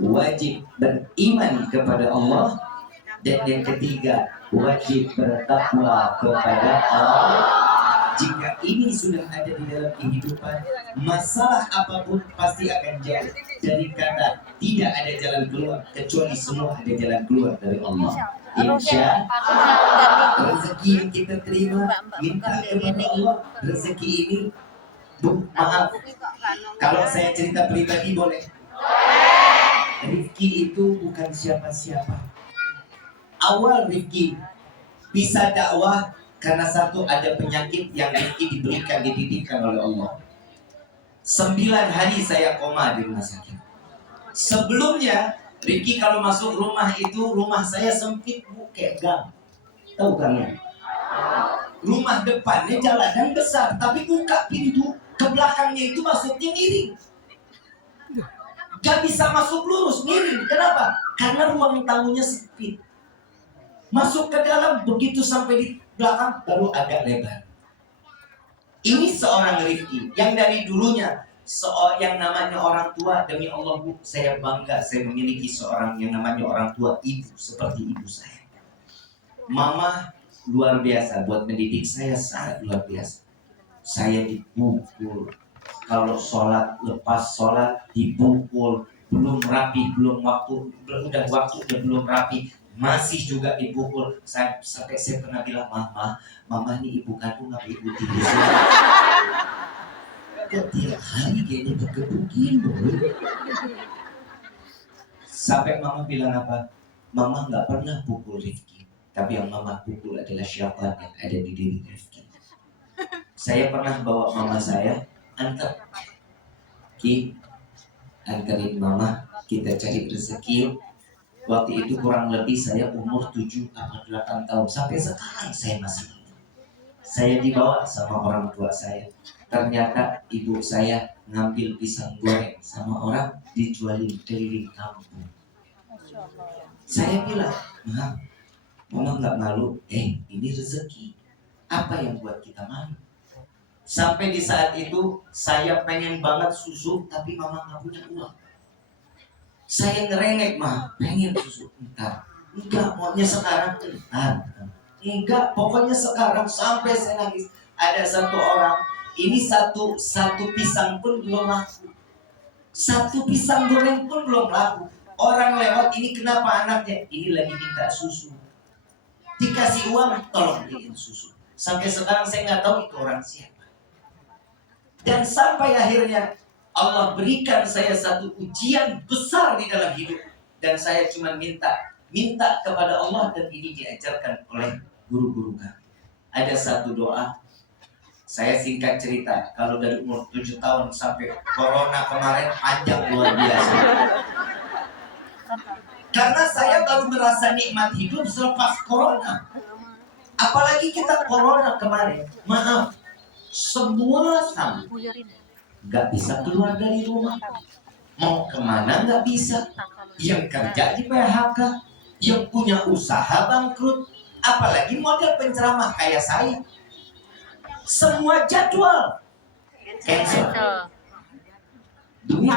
wajib beriman kepada Allah, dan yang ketiga wajib bertakwa kepada Allah. Jika ini sudah ada di dalam kehidupan, masalah apapun pasti akan jauh dari kata tidak ada jalan keluar, kecuali semua ada jalan keluar dari Allah. Insya rezeki yang kita terima, minta kepada Allah. Rezeki ini, maaf, kalau saya cerita pribadi boleh. Rifki itu bukan siapa-siapa. Awal Rifki bisa dakwah karena satu, ada penyakit yang Rifki diberikan, dididikan oleh Allah. 9 hari saya koma di rumah sakit. Sebelumnya Rifki kalau masuk rumah itu, rumah saya sempit bu, kayak gang. Tahu kan? Rumah depannya jalanan besar, tapi buka pintu ke belakangnya itu masuknya miring. Gak bisa masuk lurus, miring. Kenapa? Karena ruang tamunya sempit. Masuk ke dalam, begitu sampai di belakang baru agak lebar. Ini seorang Rifki yang dari dulunya yang namanya orang tua. Demi Allah bu, saya bangga saya memiliki seorang yang namanya orang tua, ibu seperti ibu saya. Mama luar biasa buat mendidik saya, sangat luar biasa. Saya dipukul kalau sholat, lepas sholat dipukul, belum rapi, belum waktu, udah waktunya belum rapi, masih juga dipukul. Sampai saya pernah bilang, mama ini ibu kandung apa ibu tiri? Kok tiap hari kayaknya digebukin dulu. Sampai mama bilang apa? Mama nggak pernah pukul Rifki, tapi yang mama pukul adalah syaitan yang ada di diri Rifki. Saya pernah bawa mama saya, anterin mama, kita cari rezeki. Waktu itu kurang lebih saya umur 7 atau 8 tahun. Sampai sekarang saya masih ingat. Saya dibawa sama orang tua saya. Ternyata ibu saya ngambil pisang goreng sama orang, dijualin keliling kampung. Saya bilang, mama nggak malu? Ini rezeki. Apa yang buat kita malu? Sampai di saat itu saya pengen banget susu, tapi mama nggak punya uang. Saya ngerengek, pengen susu. Enggak, maunya sekarang. Enggak, pokoknya sekarang. Sampai saya nangis. Ada satu orang, ini satu pisang pun belum laku. Satu pisang goreng pun belum laku. Orang lewat, ini kenapa anaknya? Ini lagi minta susu. Dikasih uang, tolong beliin susu. Sampai sekarang saya nggak tahu itu orang siapa. Dan sampai akhirnya Allah berikan saya satu ujian besar di dalam hidup. Dan saya cuma minta kepada Allah, dan ini diajarkan oleh guru-guru kami. Ada satu doa, saya singkat cerita, kalau dari umur 7 tahun sampai corona kemarin panjang luar biasa. Karena saya baru merasa nikmat hidup selepas corona. Apalagi kita corona kemarin, maaf, semua sama, gak bisa keluar dari rumah, mau kemana gak bisa, yang kerja di PHK, yang punya usaha bangkrut, apalagi model penceramah kayak saya, semua jadwal cancel. Duit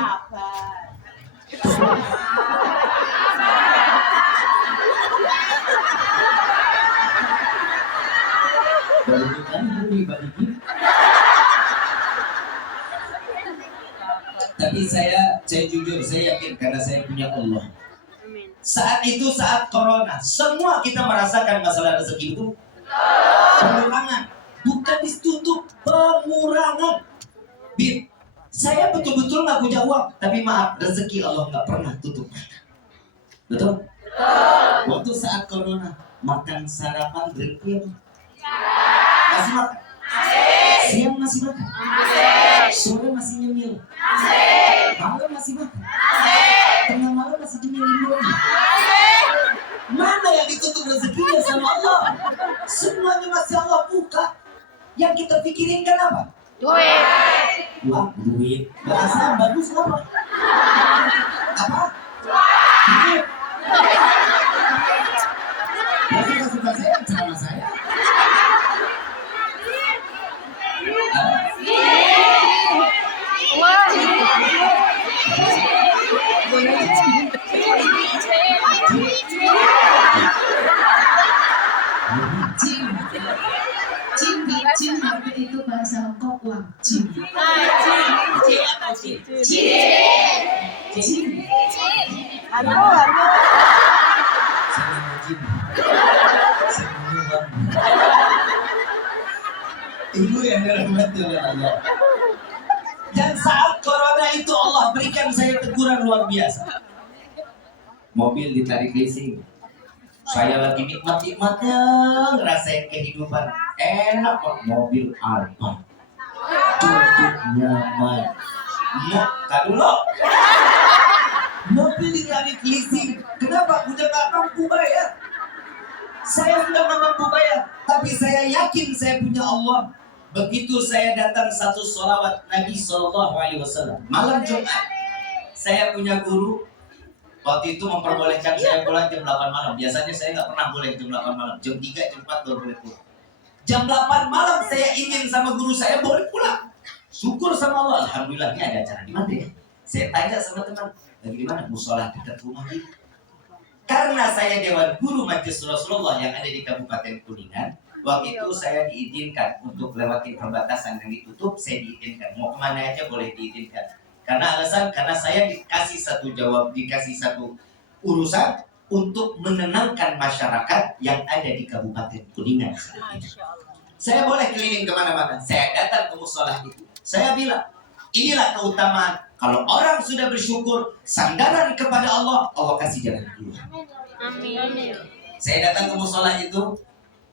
tapi saya jujur, saya yakin karena saya punya Allah. Saat itu, saat corona, semua kita merasakan masalah rezeki itu pengurangan, bukan ditutup, pengurangan. Saya betul-betul nggak punya uang, tapi maaf, rezeki Allah nggak pernah tutup. Betul? Waktu saat corona, makan sarapan berikutnya masih makan? Siang masih makan? Sore masih nyemil? Malam masih makan? Tengah malam masih nyemil? Mana yang ditutup rezekinya sama Allah? Semuanya masih Allah buka. Yang kita pikirin kan apa? Duit. Wah, duit. Bahasa bagus apa? Apa? Duit. Bahasa saya sama saya. Wah. Jin. Aduh. Saya mau jin. Saya mau nyumbang. Ibu yang dirahmati oleh Allah. Dan saat corona itu Allah berikan saya teguran luar biasa. Mobil ditarik leasing. Saya lagi nikmat-nikmatnya ngerasain kehidupan. Enak kok, mobil Alfa. Duduk nyaman. Kan dulu. Mobil ditarik leasing. Kenapa? Udah gak mampu bayar. Saya sudah gak mampu bayar. Tapi saya yakin saya punya Allah. Begitu saya datang satu sholawat Nabi SAW malam Jumat, saya punya guru waktu itu memperbolehkan saya pulang jam 8 malam. Biasanya saya nggak pernah boleh jam 8 malam, jam 3, jam 4 baru boleh pulang. Jam 8 malam saya ingin sama guru saya boleh pulang. Syukur sama Allah, alhamdulillah. Ini ada acara di mana ya? Saya tanya sama teman, lagi di mana? Musola dekat rumah ini. Karena saya Dewan Guru Majelis Rasulullah yang ada di Kabupaten Kuningan, waktu itu saya diizinkan untuk lewati perbatasan yang ditutup. Saya diizinkan mau kemana aja boleh diizinkan. Karena alasan karena saya dikasih satu urusan untuk menenangkan masyarakat yang ada di Kabupaten Kuningan. Saya boleh keliling kemana-mana. Saya datang ke musola itu. Saya bilang, inilah keutamaan. Kalau orang sudah bersyukur, sandaran kepada Allah, Allah kasih jalan keluar. Amin. Saya datang ke musola itu.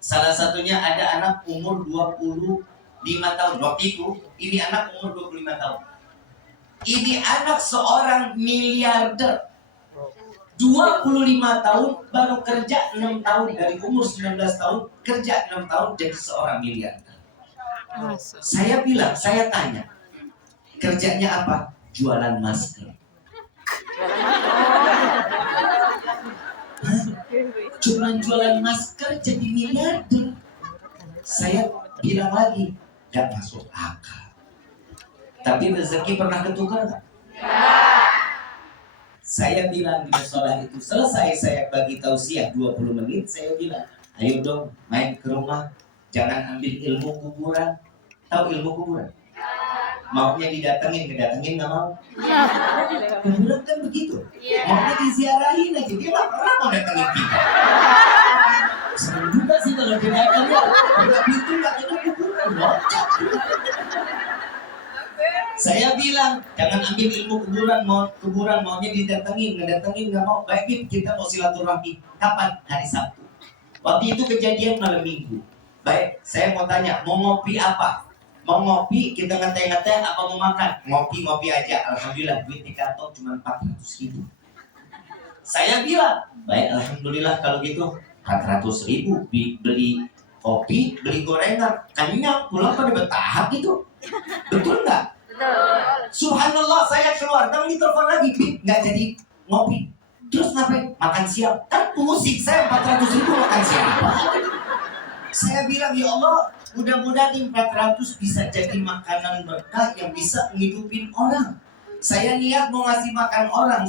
Salah satunya ada anak umur 25 tahun. Waktu itu, ini anak umur 25 tahun. Ini anak seorang miliarder. 25 tahun baru kerja 6 tahun. Dari umur 19 tahun, kerja 6 tahun jadi seorang miliarder. Saya bilang, saya tanya, kerjanya apa? Jualan masker. Cuma jualan masker jadi miliarder. Saya bilang lagi, gak masuk akal. Tapi rezeki pernah ketukar gak? Saya bilang di musola itu, selesai saya bagi tausiah 20 menit, saya bilang, ayo dong main ke rumah, jangan ambil ilmu kuburan. Tahu ilmu kuburan? Maunya didatengin, kedatengin nggak mau. Kuburan kan begitu. Maunya diziarahin aja, dia nggak pernah mau datengin kita. Seru juga sih kalau didatengin. Buka pintu nggak kena kuburan, loncat. Saya bilang, jangan ambil ilmu kuburan maunya didatengin, ngedatengin nggak mau. Baik, kita mau silaturahmi. Kapan? Hari Sabtu. Waktu itu kejadian malam Minggu. Baik, saya mau tanya, mau ngopi apa? Mau ngopi, kita ngeteh-ngeteh apa mau makan? Ngopi aja. Alhamdulillah, duit di kantong cuma 400.000. Saya bilang, baik, alhamdulillah kalau gitu 400.000 beli kopi, beli gorengan, kenyang, pulang pada bertahap gitu. Betul nggak? Subhanallah, saya keluar, tapi ditelepon lagi, nggak jadi ngopi. Terus ngapain? Makan siang. Kan musik saya 400.000 makan siang. Saya bilang, ya Allah, mudah-mudahan 400 bisa jadi makanan berkah yang bisa menghidupin orang. Saya niat mau ngasih makan orang.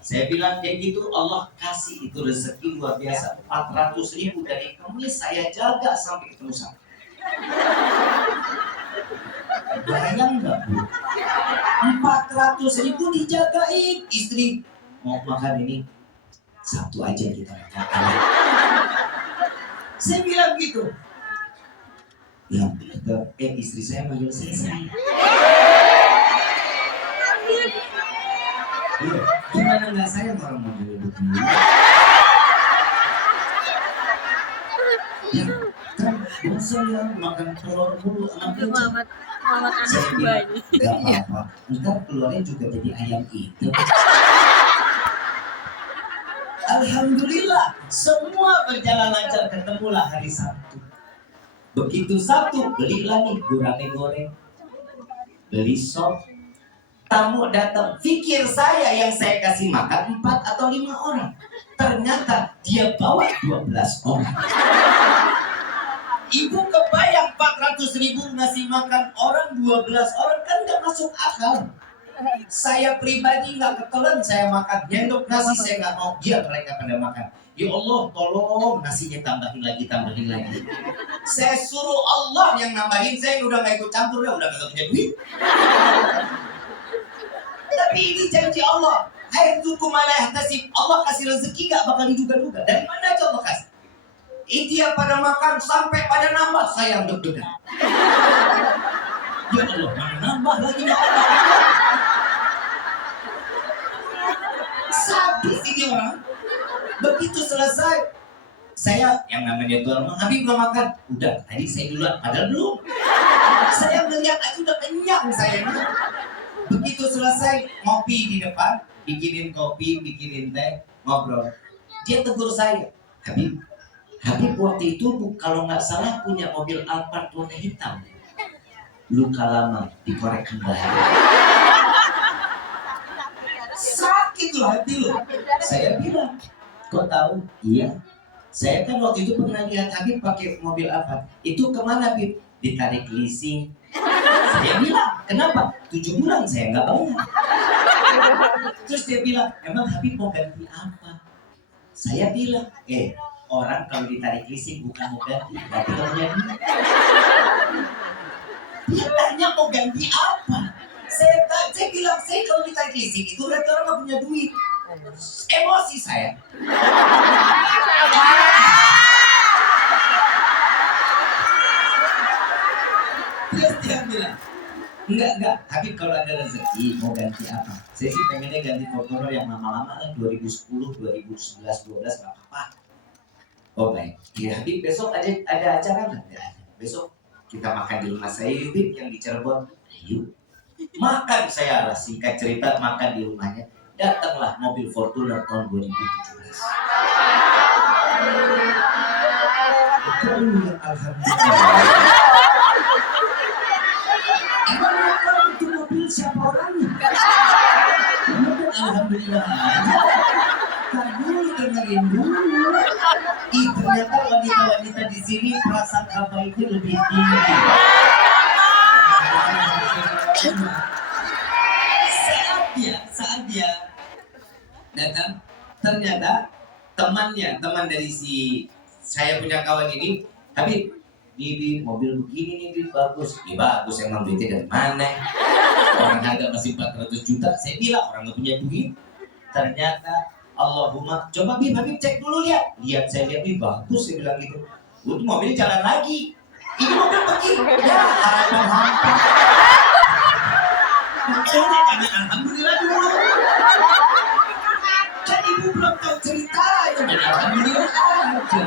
Saya bilang kayak gitu, Allah kasih itu rezeki luar biasa. 400.000 dari kemis saya jaga sampai ketemu sama. Bayang nggak Bu? 400.000 dijagain. Istri mau makan ini, satu aja kita makan. Saya bilang gitu. Ya, istri saya manggil saya. Gimana nggak sayang orang manggil begini? Ya, kan bosan ya makan telur mulu anaknya. Muhammad Saya Anas bilang, Kubai. nggak apa-apa. Ntar keluarnya juga jadi ayam itu. Alhamdulillah, semua berjalan lancar, ketemulah hari Sabtu. Begitu Sabtu, beli lagi gurame goreng, beli sop. Tamu datang, pikir saya yang saya kasih makan 4 atau 5 orang. Ternyata dia bawa 12 orang. Ibu kebayang 400.000 ngasih makan orang 12 orang, kan gak masuk akal. Saya pribadi nggak ketelan, saya makan nyendok nasi saya nggak mau, biar mereka pada makan. Ya Allah, tolong nasinya tambahin lagi. Saya suruh Allah yang nambahin, saya udah nggak ikut campur, udah kagak punya duit. Tapi ini janji Allah. Hairzukum ala yahtasib. Allah kasih rezeki gak bakal diduga-duga. Dari mana aja Allah kasih? Itu yang pada makan sampai pada nambah, saya yang deg-degan. Ya Allah, mana nambah lagi ya Allah. Sadis ini orang. Begitu selesai, saya yang namanya Tuan Habib belum makan. Udah, tadi saya duluan, padahal belum. Saya melihat aja udah kenyang saya. Begitu selesai, ngopi di depan, bikinin kopi, bikinin teh, ngobrol. Dia tegur saya, Habib waktu itu kalau nggak salah punya mobil Alphard warna hitam. Luka lama dikorek kembali. Sakit loh hati lo. Saya bilang, kok tahu? Iya. Saya kan waktu itu pernah lihat Habib pakai mobil Alphard. Itu kemana Habib? Ditarik leasing. Saya bilang, kenapa? 7 bulan saya nggak bayar. Terus dia bilang, emang Habib mau ganti apa? Saya bilang, orang kalau ditarik leasing bukan mau ganti, berarti nggak punya duit. Dia tanya mau ganti apa? Saya bilang, saya kalau ditarik leasing itu berarti orang nggak punya duit. Emosi saya. Terus dia bilang, enggak, Habib kalau ada rezeki mau ganti apa? Saya sih pengennya ganti Fortuner yang lama-lama lah, 2010, 2011, 12 nggak apa-apa. Oh baik, ya Habib besok ada acara nggak? Nggak ada. Besok kita makan di rumah saya Habib yang di Cirebon. Ayo, makan saya lah, singkat cerita makan di rumahnya. Datanglah mobil Fortuner tahun 2017. Alhamdulillah. Emang itu mobil siapa orangnya? Alhamdulillah. Kamu dengerin dulu. Ternyata wanita-wanita di sini prasangka baiknya lebih tinggi. Saat dia datang, ternyata teman dari si saya punya kawan ini, Habib, di mobil begini nih bagus. Ya bagus, emang duitnya dari mana? Orang harga masih 400 juta. Saya bilang orang nggak punya duit. Ternyata Allahumma, coba Habib cek dulu lihat. Saya lihat bagus, saya bilang gitu. Itu mobilnya jalan lagi. Ini mobil begini. Ya harapan hampa. Makanya jangan alhamdulillah dulu. Kan ibu belum tahu ceritanya. Alhamdulillah aja.